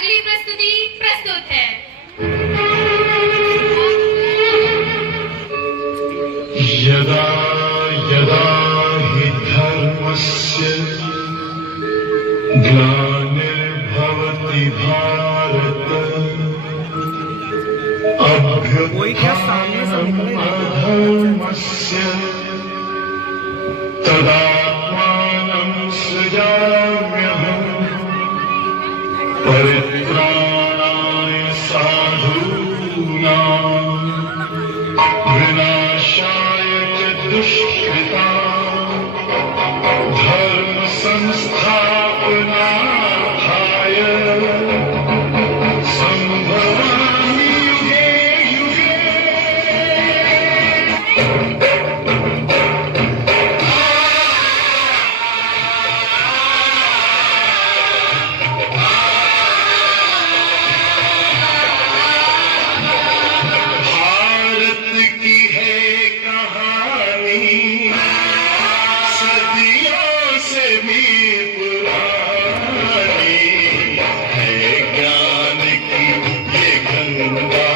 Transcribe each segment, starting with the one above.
अगली प्रस्तुति प्रस्तुत है। यदा यदा हि धर्मस्य ग्लानिर्भवति भारत अभ्युत्थानमधर्मस्य तदात्मानं सृजाम्यहम् परित्राणाय साधूनां विनाशाय च दुष्कृतां धर्म संस्थापनार्थाय संभवामि युगे युगे। भारत की है कहानी सदियों से भी पुरानी है, ज्ञान की ये गंगा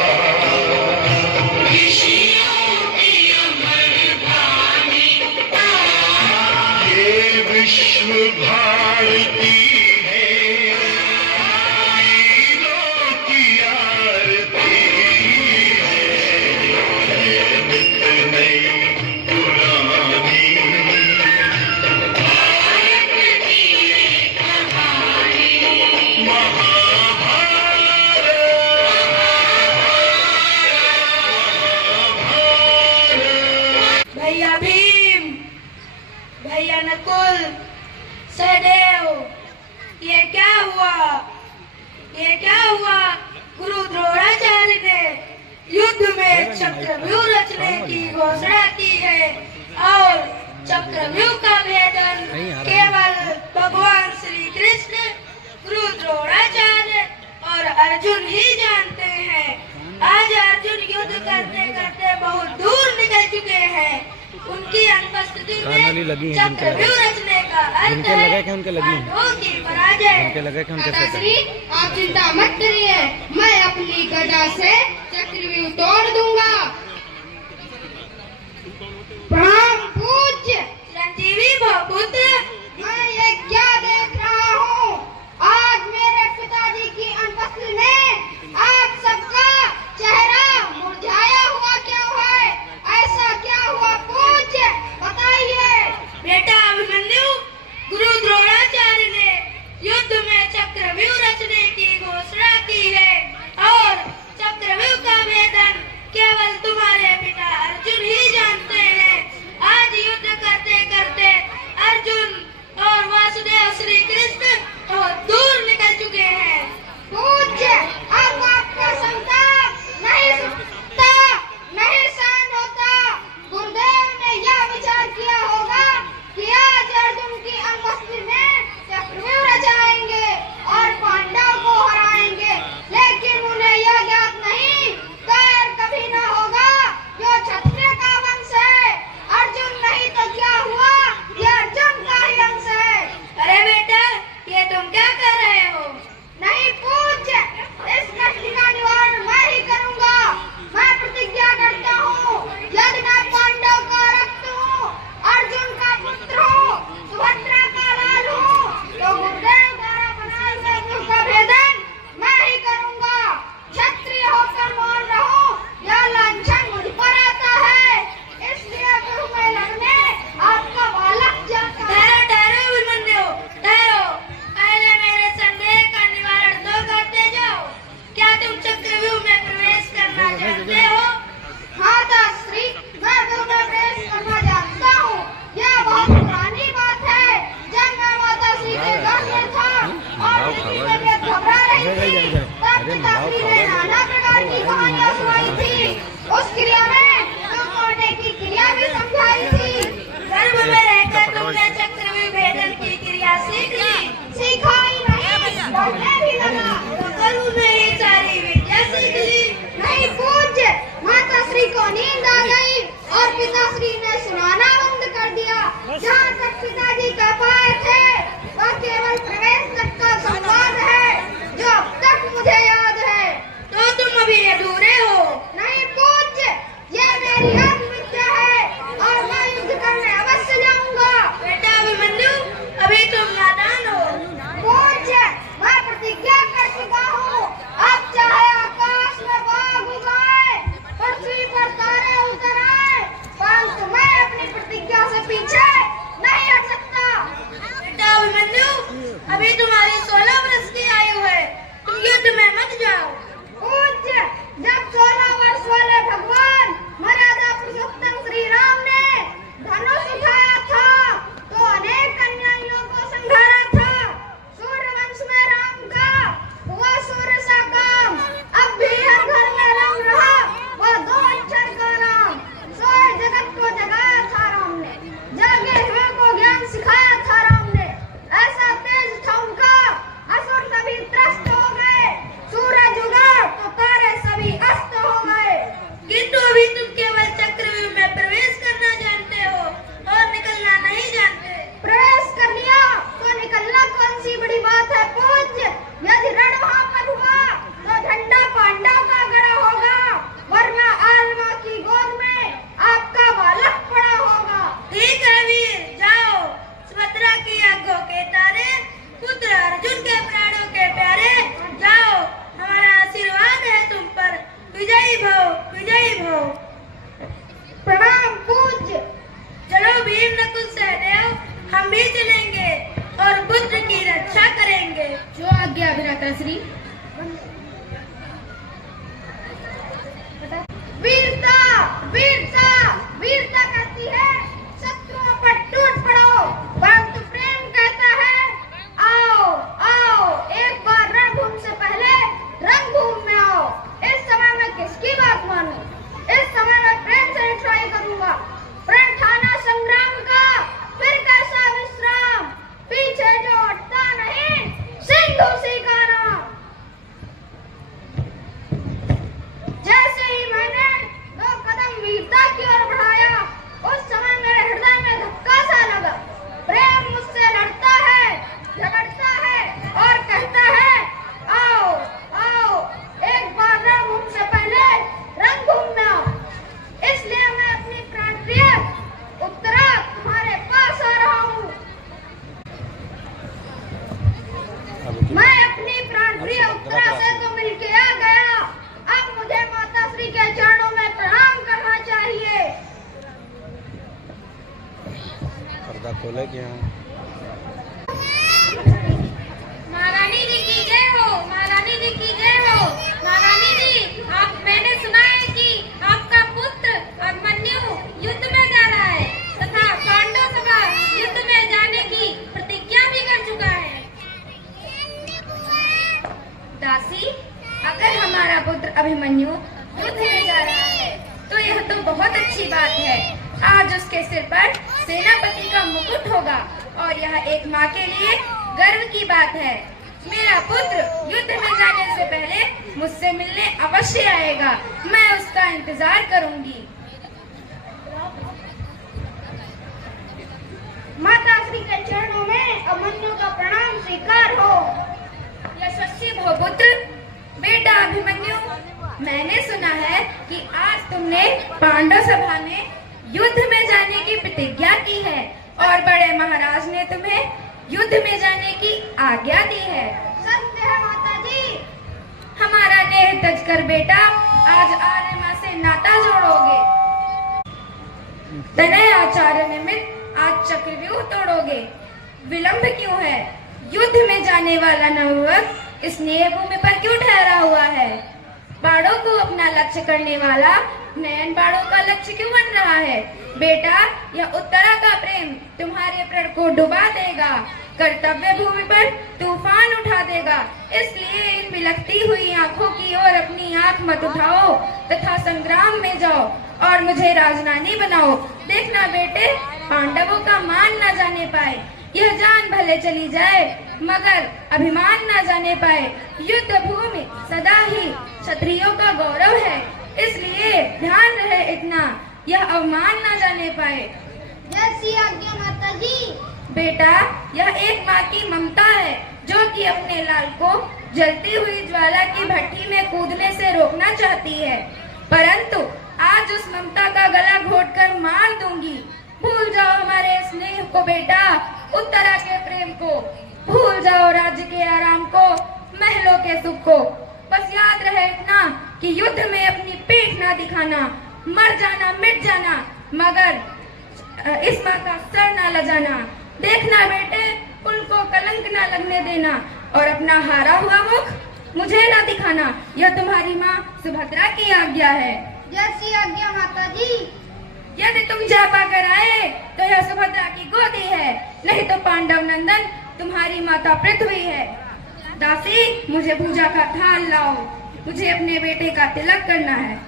ऋषियों की अमर वाणी, ये विश्व भारती है, वीरों की आरती है, नित नई पुरानी भैया भीम, भैया नकुल, सहदेव, ये क्या हुआ? ये क्या हुआ? गुरु द्रोणाचार्य ने युद्ध में चक्रव्यूह रचने की घोषणा की है और चक्रव्यूह का भेदन केवल भगवान श्री कृष्ण, गुरु द्रोणाचार्य और अर्जुन ही जानते हैं। आज अर्जुन युद्ध करते करते बहुत दूर निकल चुके हैं। उनकी अनुपस्थिति में चक्रव्यूह रचने का अर्थ है पांडवों की पराजय। माताश्री, आप चिंता मत करिए, मैं अपनी गदा से चक्रव्यूह तोड़ दूंगा। प्रणाम पूज्य चिरंजीवी भवपुत्र, मैं ये क्या देख रहा हूँ? आज मेरे पिताजी की अनुपस्थिति में आप सबका चेहरा मुरझाया हुआ क्यों है? ऐसा क्या हुआ पूज्य, बताइए। बेटा अभिमन्यु, गुरु द्रोणाचार्य ने युद्ध में चक्रव्यूह रचने की घोषणा की है और चक्रव्यूह का भेदन केवल तुम्हारे पिता अर्जुन ही जानते हैं। आज युद्ध करते करते अर्जुन अभी तुम्हारी 16 वर्ष की आयु है, तुम युद्ध में मत जाओ। पूज्य, जब 16 वर्ष वाले भगवान मर्यादा पुरुषोत्तम श्री राम ने धनुष उठाया था तो अनेक अन्यायियों को संघारा था। सूर्य वंश में राम का हुआ सूर्य सा काम, अब भी हर घर में राम रहा वह 2 अक्षर का राम। सोए जगत को जगाया था राम ने, जागे हुए को ज्ञान सिखाया था राम ने। ऐसा तेज था उनका, असुर सभी त्रस्त हो गए। सूरज उगा तो तारे सभी अस्त हो गए। किंतु अभी तुम केवल चक्रव्यूह में प्रवेश करना जानते हो और निकलना नहीं जानते। प्रवेश कर लिया तो निकलना कौन सी बड़ी बात है पूज्य। यदि रण वहां पर हुआ तो झंडा पांडव का गड़ा होगा, वरना आलमा की गोद में आपका बालक पड़ा होगा। ठीक है वीर, जाओ। सुभद्रा की आंखों के तारे, पुत्र अर्जुन के प्राणों के प्यारे, जाओ। हमारा आशीर्वाद है तुम पर। विजयी भव, विजयी भव। प्रणाम पूज्य। चलो वीर नकुल सहदेव, हम भी चलेंगे और पुत्र की रक्षा करेंगे। जो आज्ञा भ्राता श्री। वीरता, वीरता, वीरता कहती है शत्रुओं पर टूट पड़ो, परंतु प्रेम कहता है आओ आओ एक बार रणभूमि से पहले रंगभूमि में आओ। इस समय मैं किसकी बात मानूं? इस समय मैं प्रेम से ट्राई करूंगा। प्रण ठाना संग्राम का, फिर कैसा विश्राम, पीछे जो हटता नहीं सिंधु सी का नाम। जैसे ही मैंने 2 कदम वीरता की ओर बढ़ाया, उस समय मेरे हृदय में धक्का सा लगा। प्रेम मुझसे लड़ता है, झगड़ता है और कहता है आओ आओ एक बार रणभूमि से पहले रंगभूमि में आओ। इसलिए मैं अपनी प्राणप्रिय उत्तरा तुम्हारे पास आ रहा हूँ। मैं अपनी प्राणप्रिय उत्तरा से तो मिलके आ गया, अब मुझे माता श्री के चरणों में प्रणाम करना चाहिए। पर्दा खोले क्या? महारानी जी की जय हो, महारानी जी की जय हो। महारानी जी, मैंने सुना है कि आपका पुत्र अभिमन्यु युद्ध में जा रहा है तथा पांडव सभा युद्ध में जाने की प्रतिज्ञा भी कर चुका है। दासी, अगर हमारा पुत्र अभिमन्यु युद्ध में जा रहा है तो यह तो बहुत अच्छी बात है। आज उसके सिर पर सेनापति का मुकुट होगा और यह एक माँ के लिए गर्व की बात है। मेरा पुत्र युद्ध में जाने से पहले मुझसे मिलने अवश्य आएगा। मैं उसका इंतजार करूंगी। माता श्री के चरणों में अभिमन्यु का प्रणाम स्वीकार हो। यशस्वी भव पुत्र। बेटा अभिमन्यु, मैंने सुना है कि आज तुमने पांडव सभा में युद्ध में जाने की प्रतिज्ञा की है और बड़े महाराज ने तुम्हें युद्ध में जाने की आज्ञा दी है। सत्य है माता जी। हमारा नेह तज कर बेटा आज आर्यमा से नाता जोड़ोगे। तनय आचार्य निमित्त आज चक्रव्यूह तोड़ोगे। विलंब क्यों है? युद्ध में जाने वाला नवयुवक इस नेह भूमि पर क्यों ठहरा हुआ है? बाड़ों को अपना लक्ष्य करने वाला नयन बाड़ों का लक्ष्य क्यों बन रहा है? बेटा, यह उत्तरा का प्रेम तुम्हारे प्रण को डुबा देगा, कर्तव्य भूमि पर तूफान उठा देगा। इसलिए इन बिलखती हुई आंखों की ओर अपनी आंख मत उठाओ तथा संग्राम में जाओ और मुझे राजरानी बनाओ। देखना बेटे, पांडवों का मान न जाने पाए। यह जान भले चली जाए मगर अभिमान न जाने पाए। युद्ध भूमि सदा ही क्षत्रियों का गौरव है, इसलिए ध्यान रहे इतना, यह अवमान न जाने पाए। जैसी आज्ञा माता जी। बेटा, यह एक माँ की ममता है जो कि अपने लाल को जलती हुई ज्वाला की भट्टी में कूदने से रोकना चाहती है, परंतु आज उस ममता का गला घोटकर मार दूंगी। भूल जाओ हमारे स्नेह को बेटा, उत्तरा के प्रेम को, भूल जाओ राज्य के आराम को, महलों के सुख को। बस याद रहे इतना कि युद्ध में अपनी पीठ ना दिखाना, मर जाना मिट जाना, मगर इस माँ का सर ना लजाना। देखना बेटे, को कलंक न लगने देना और अपना हारा हुआ मुख मुझे न दिखाना। यह तुम्हारी माँ सुभद्रा की आज्ञा है। जैसी आज्ञा माता जी। यदि तुम जा पाकर आए तो यह सुभद्रा की गोदी है, नहीं तो पांडव नंदन तुम्हारी माता पृथ्वी है। दासी, मुझे पूजा का थाल लाओ, मुझे अपने बेटे का तिलक करना है।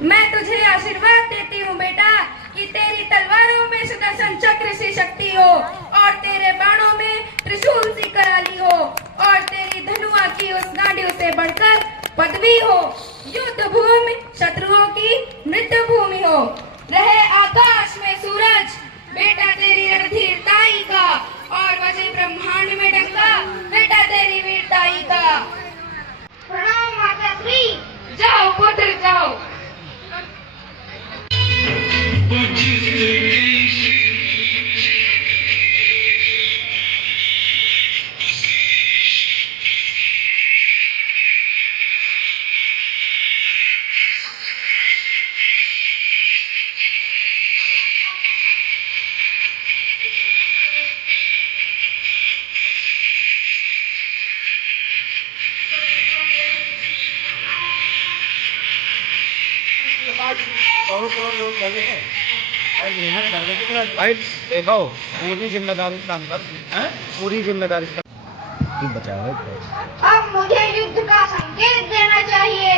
मैं तुझे आशीर्वाद देती हूँ बेटा कि तेरी तलवारों में सुदर्शन चक्र सी शक्ति हो और तेरे बाणों में त्रिशूल सी कराली हो और तेरी धनुआ की उस नाड्यू से बढ़कर पदवी हो। युद्ध भूमि शत्रुओं की मृत्यु भूमि हो। रहे आकाश में सूरज बेटा तेरी रणधीरताई का और बजे ब्रह्मांड में डंका बेटा तेरी वीरताई का। प्रणाम माता श्री। जाओ पुत्र जाओ। भाई देखो, पूरी जिम्मेदारी पूरी जिम्मेदारी बचाओ। अब मुझे युद्ध का संकेत देना चाहिए।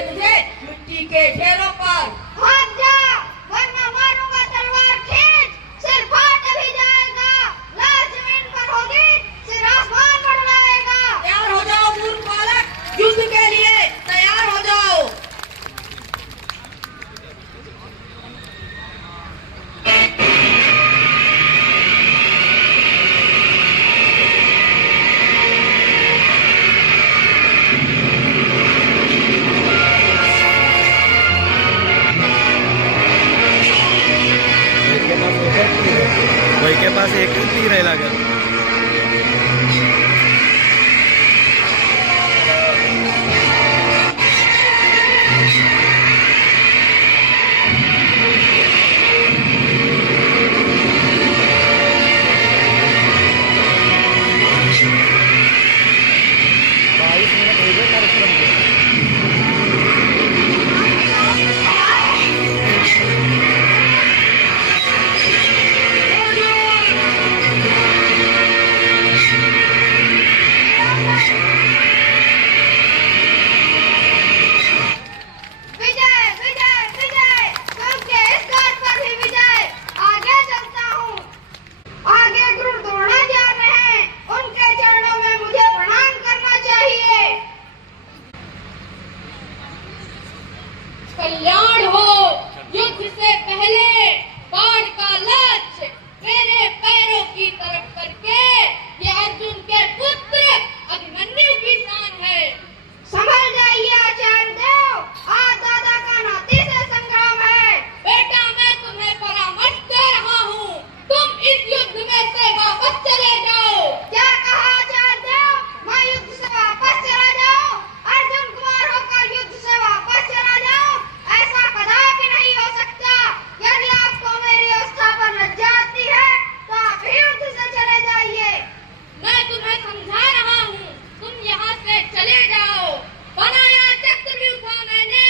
चाहिए तुझे मिट्टी के ढेरों पर। भाग जा वरना मारूंगा तलवार खींच, सिर फाट भी जाएगा, लाश जमीन पर होगी, सिर आसमान पर उड़ाएगा। तैयार हो जाओ मूर्ख बालक, युद्ध के लिए तैयार हो जाओ। भाई के पास एक ही तीर है लगा। विजय विजय विजय, क्योंकि इस घाट पर भी विजय। आगे चलता हूँ, आगे गुरु द्रोणाचार्य हैं, उनके चरणों में मुझे प्रणाम करना चाहिए। कल्याण हो युद्ध से पहले बाण का लक्ष्य मेरे पैरों की तरफ करके ये अर्जुन के पुत्र अभिमन्यु की शान है। संभल जाइए आचार्य देव, आज दादा का नाती से संग्राम है। बेटा मैं तुम्हें परामर्श दे रहा हूँ, तुम इस युद्ध में से वापस चले जाओ। क्या कहा आचार्य देव, मैं युद्ध से वापस चला जाऊं? अर्जुन कुमार होकर युद्ध से वापस चला जाऊं? ऐसा कदापि नहीं हो सकता। यदि आपको मेरी अवस्था पर लज्जा आती है तो आप भी युद्ध से चले जाइए। मैं तुम्हें समझा रहा हूँ, तुम यहाँ से चले जाओ। बनाया चक्रव्यूह था मैंने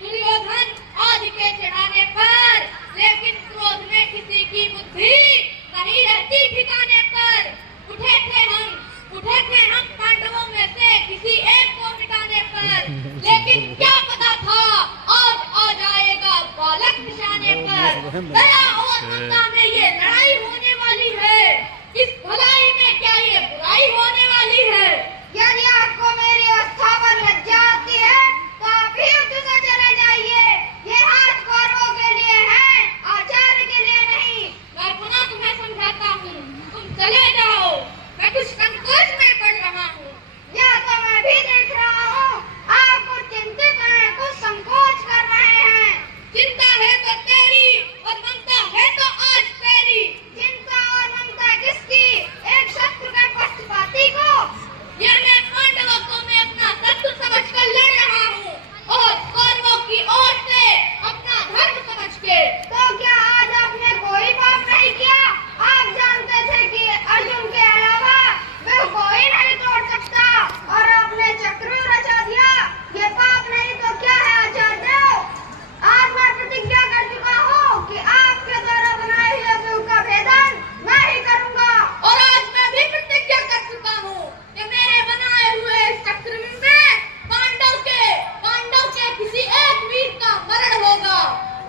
दुर्योधन आदि के चढ़ाने पर, लेकिन क्रोध में किसी की बुद्धि नहीं रहती ठिकाने पर। उठे थे हम पांडवों में से किसी एक को मिटाने पर, लेकिन क्या पता था आज आ जाएगा बालक निशाने पर। दया और ममता में ये लड़ाई होने वाली है, इस भलाई में क्या ये बुराई होने वाली है। यदि आपको मेरी अवस्था पर लज्जा आती है तो आप भी युद्ध से चले जाइए। ये हाथ कौरवों के लिए है, आचार्य के लिए नहीं। मैं पुनः तुम्हें समझाता हूँ, तुम चले जाओ। मैं कुछ संकोच में पड़ रहा हूँ। यह तो मैं भी देख रहा हूँ, आप कुछ चिंतित हैं, कुछ संकोच कर रहे हैं। चिंता है तो तेरी और ममता है तो आज तेरी। चिंता और ममता किसकी? एक शत्रु के पक्षपाती को। ये मैं पांडवों को मैं अपना शत्रु समझकर लड़ रहा हूँ और कौरवों की ओर से अपना धर्म समझ के। तो क्या आज आपने कोई पाप नहीं किया? आप जानते थे कि अर्जुन के अलावा वह कोई नहीं तोड़ सकता और आपने चक्रव्यूह रचा दिया। ये पाप नहीं तो क्या है आचार्य देव? आज मैं प्रतिज्ञा कर चुका हूँ कि आपके द्वारा बनाए हुए व्यूह का भेदन मैं ही करूँगा। और आज मैं भी प्रतिज्ञा कर चुका हूँ कि मेरे बनाए हुए चक्रव्यूह में पांडव के किसी एक वीर का मरण होगा।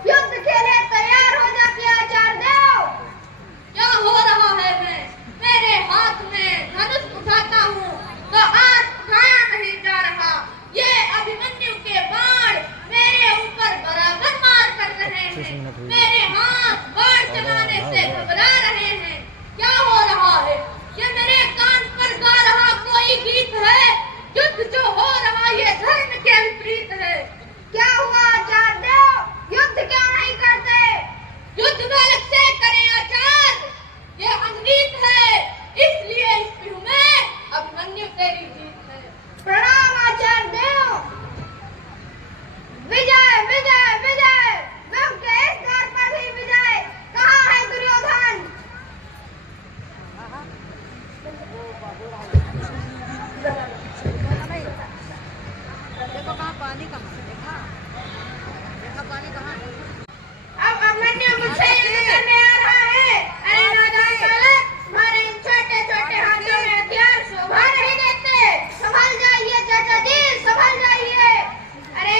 युद्ध के लिए तैयार हो जाते आचार्य देव। क्या हो रहा है? मेरे हाथ में धनुष उठाता हूँ तो आज उठाया नहीं जा रहा। ये अभिमन्यु के बाण मेरे ऊपर बराबर मार कर रहे हैं। मेरे हाथ बाण चलाने से घबरा रहे हैं। क्या हो रहा है? ये मेरे कान पर गा रहा कोई गीत है। युद्ध जो हो रहा ये धर्म के विपरीत है। क्या हुआ आचार्य देव? युद्ध क्यों नहीं करते? युद्ध बालक से करें आचार्य, ये अनुनीत है, इसलिए इस व्यूह में अभिमन्यु तेरी जीत है। प्रणाम आचार्य देव। विजय विजय विजय, व्यूह के इस द्वार पर भी विजय। कहाँ है दुर्योधन? अब अभिमन्यु मुझसे युद्ध करने आ रहा है। अरे नौजवान बालक, तुम्हारे इन छोटे छोटे हाथों में हथियार शोभा नहीं देते। संभल जाइए चाचा जी, संभल जाइए। अरे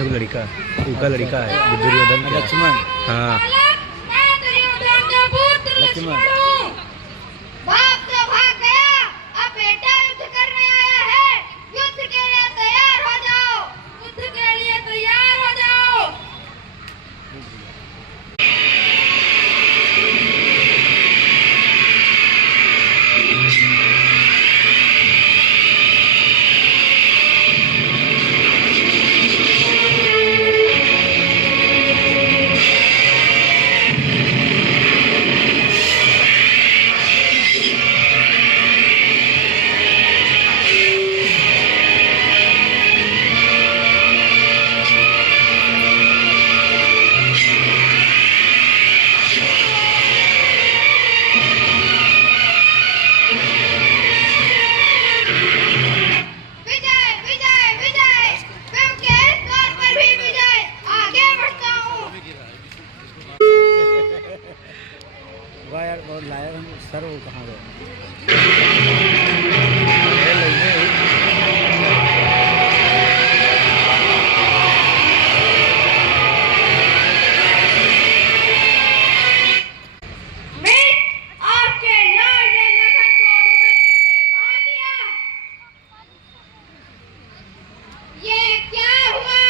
सामने को लड़का उनका लड़का है दुर्योधन का। लक्ष्मण। हाँ मैं दुर्योधन का पुत्र लक्ष्मण। लक्ष्मण हूँ। बाप तो भाग गया, अब बेटा युद्ध करने आया है। युद्ध के लिए तैयार हो जाओ। युद्ध के लिए तैयार हो जाओ। विजय विजय विजय, मैं के द्वार पर भी विजय। आगे बढ़ता हूँ। वाह यार बहुत लाया हम सर वो कहाँ गए? ये लगे। मैं आपके लाल लखन को अभिमन्यु ने मार दिया। ये क्या हुआ?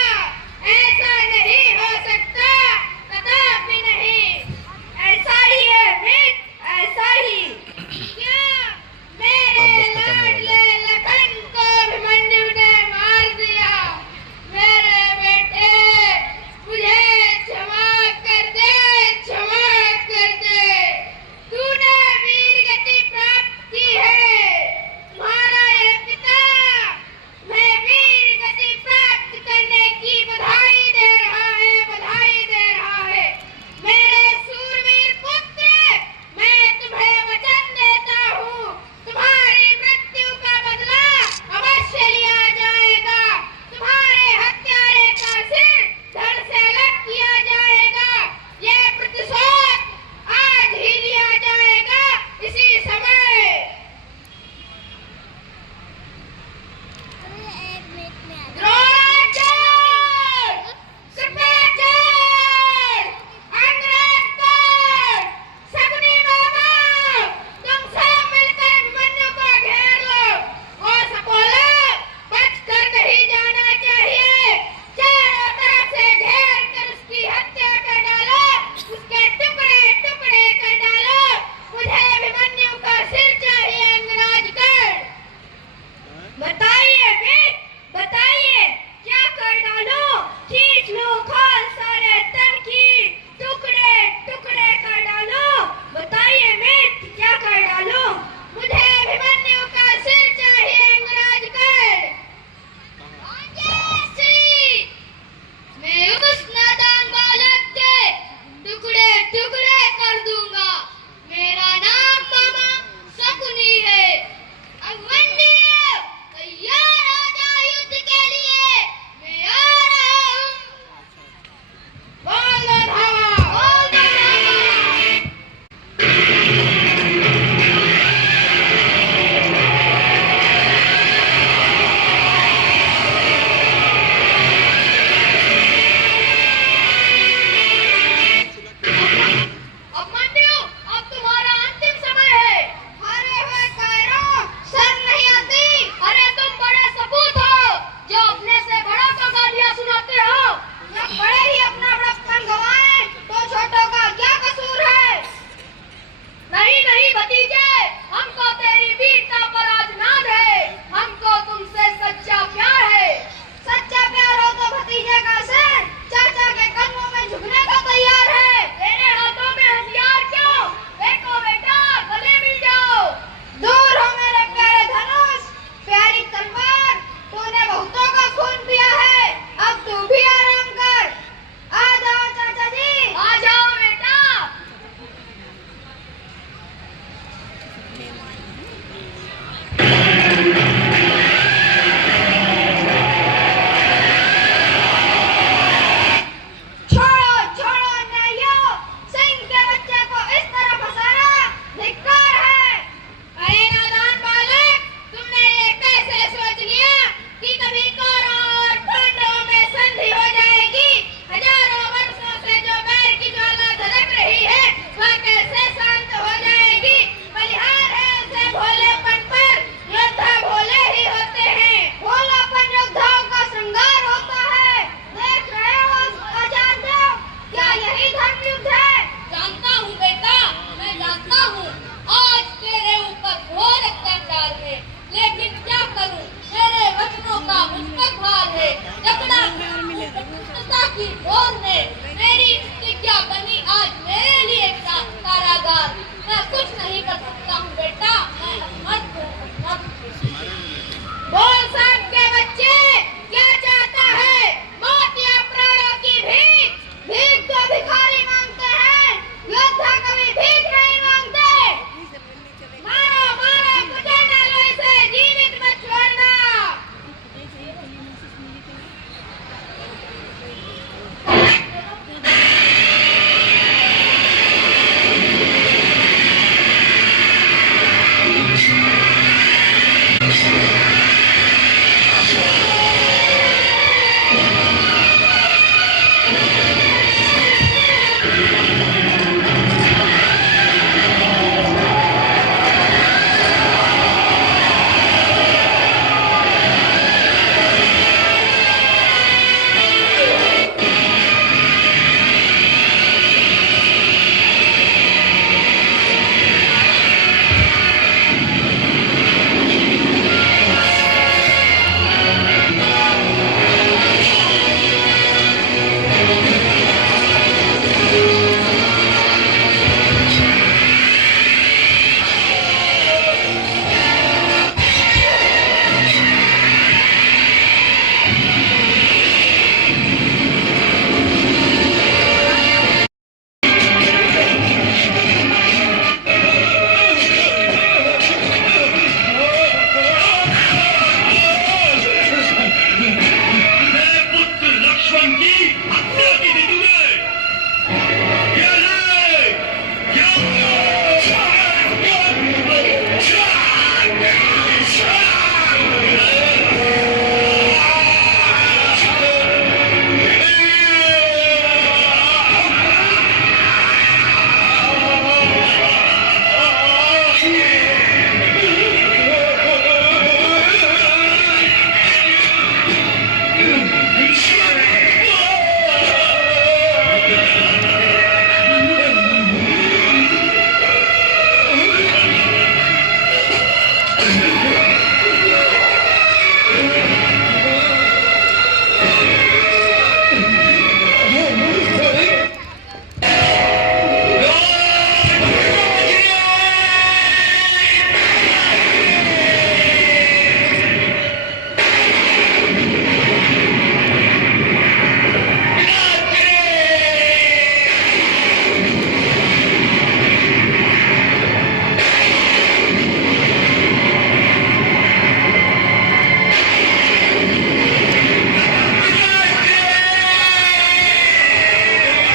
ऐसा नहीं हो सकता, कदापि नहीं। ऐसा ही है मित्र, ऐसा ही। क्या बोल दे